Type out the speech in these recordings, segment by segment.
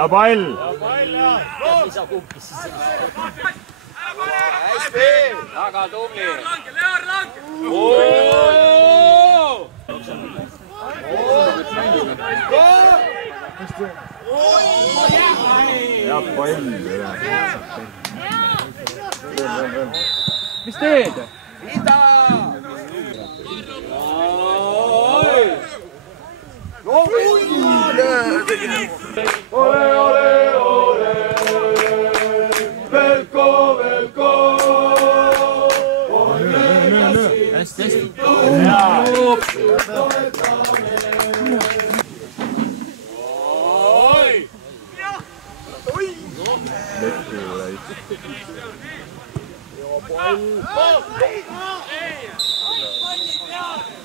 hea pall! Ei saa kumbki siis. Hästi! Väga tubli! Lear lange! Hea pall! Mis teed? Ida! Ole, ole, ole! Velko, Velko! Hästi, hästi!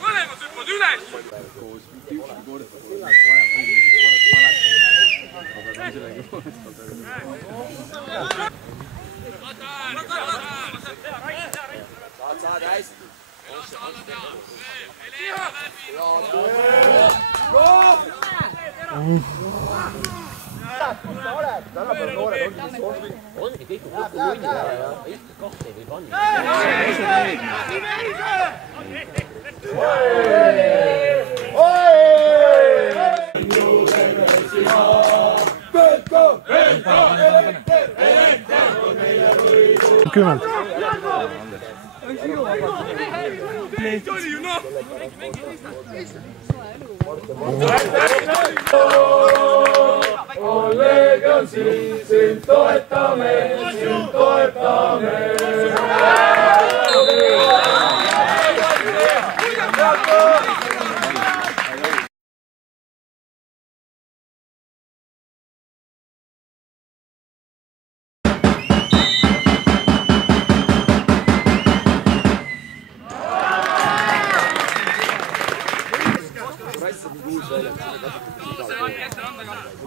Mõlemad hüppad üles! Saad hästi! Ongi kõik kokku mulli ja ikka kahte või panna. Kümmend. Ollega on sind toetame, sind toetame.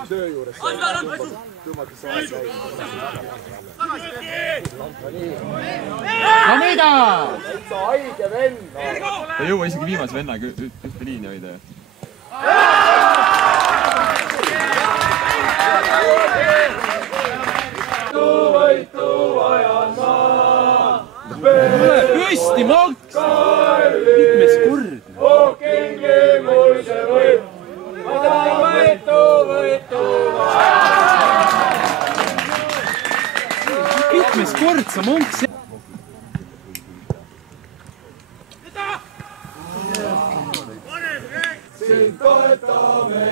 Töö juures tõmmati saad käi. No mida? Sa haige vend! Ta ei jõua isegi viimase vennaga ühte liini hoida. Võitu vajan ma! Püsti maks! Mitmes kord? Okenge mul see võit! Võitu Mitmes kord sa monks? Sind toetame!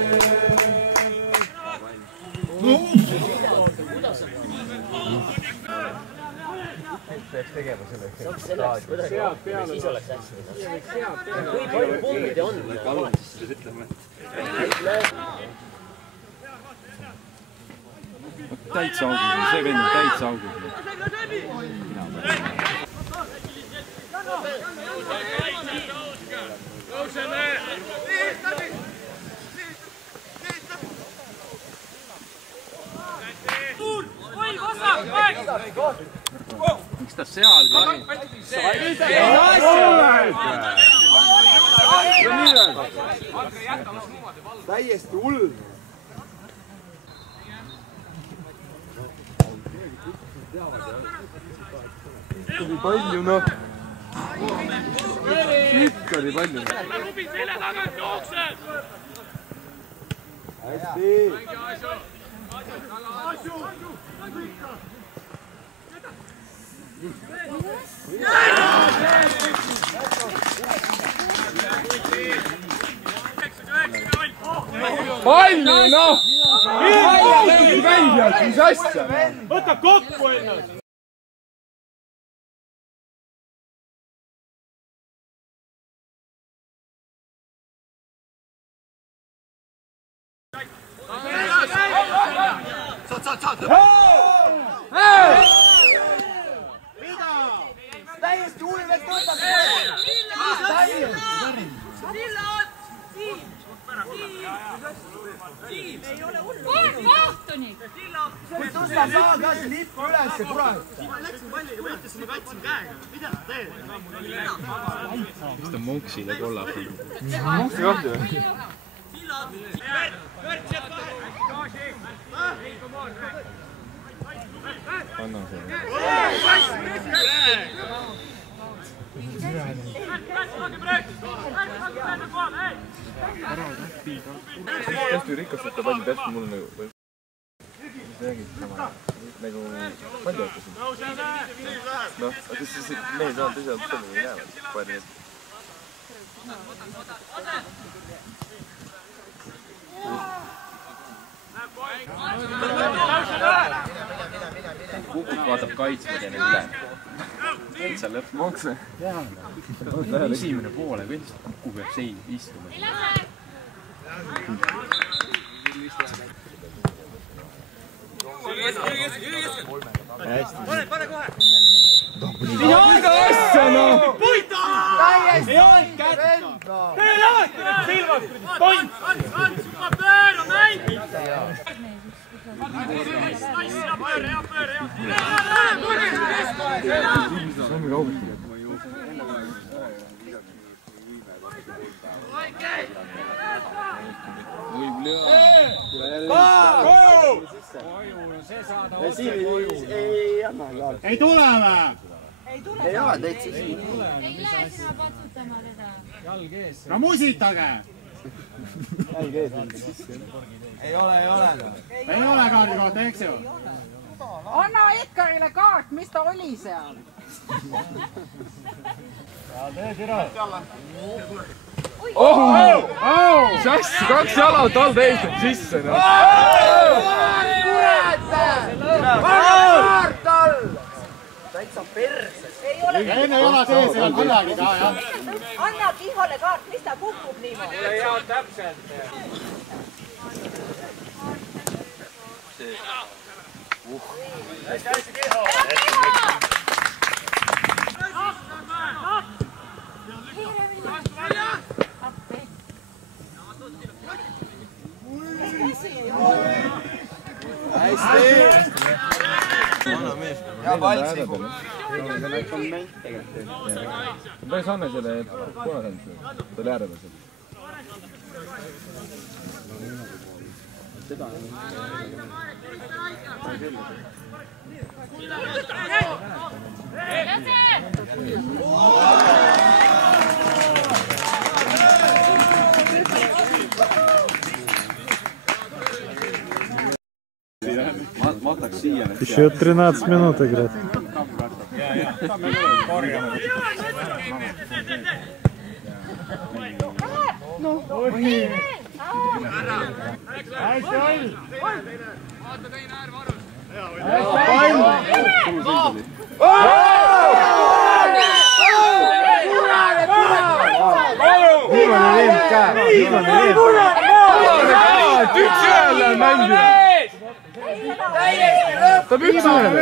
Peaks tegema selle. Sead peale. Siis oleks hästi. Kui palju punkte on? Täitsa augud, see vend on täitsa augud. Miks ta seal sai? Täiesti hull! Tuli palju, noh. Ikka oli palju. Rubin selja tagant jookseb! Hästi! Palju, noh! Välja, mis asja! Võta kokku ennast! Saad! Täiesti hull, et võtab! Siim! Ei ole hull! Kohtunik! Kui tõsta saad ka see lippu üles, kurat! Ma läksin palliga võitesse, ma katsin käega. Mida sa teed? Miks ta monksile kollab? Monksi kohti või? Anna selle. Hästi rikastate palju täpselt mul nagu räägid sama nagu palju õppisin. Noh, aga siis mehed on tõsiselt palju ei näevad paari hetki. Kukuk vaatab kaitsma teile üle. Sa lõpp mokse. Esimene poole, kuidas Kuku peab istuma. Pane kohe! Ei aega asja, noh! Puita! Ei olnud kätte! Meil alati need silmad! Point! Ants! Pööra mängi! Hea pööre! Ei tule või? Ei ole täitsa siin. Ei lähe sina patsutama teda. No musitage! Ei ole. Ei ole kaardi kohta, eks ju? Anna Edgarile kaart, mis ta oli seal? Sass, 2 jala tal täiesti sisse. Kaart all! Täitsa perses. Enne ei ole sees, ei ole midagi ka, jah. Anna Kihole kaart, mis ta kukub niimoodi? Jaa, täpselt. Hästi Kiho! Ja Valtsigu. Päris anna selle punasand, ta oli äärepeal. Seda on. Еще 13 минут играть. Ta üks ühele!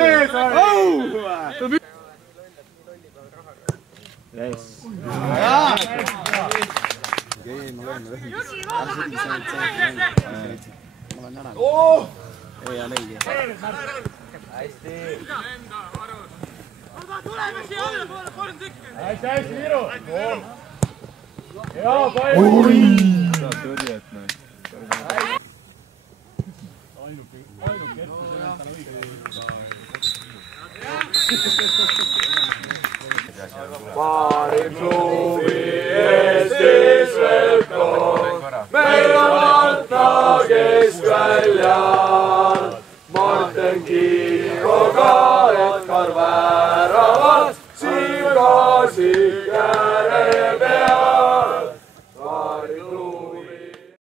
Hästi, Viru! Jaa, palju! Saad tõdi, et näe. Parim suvi Eestis veel kord, meil on anda keskvälja.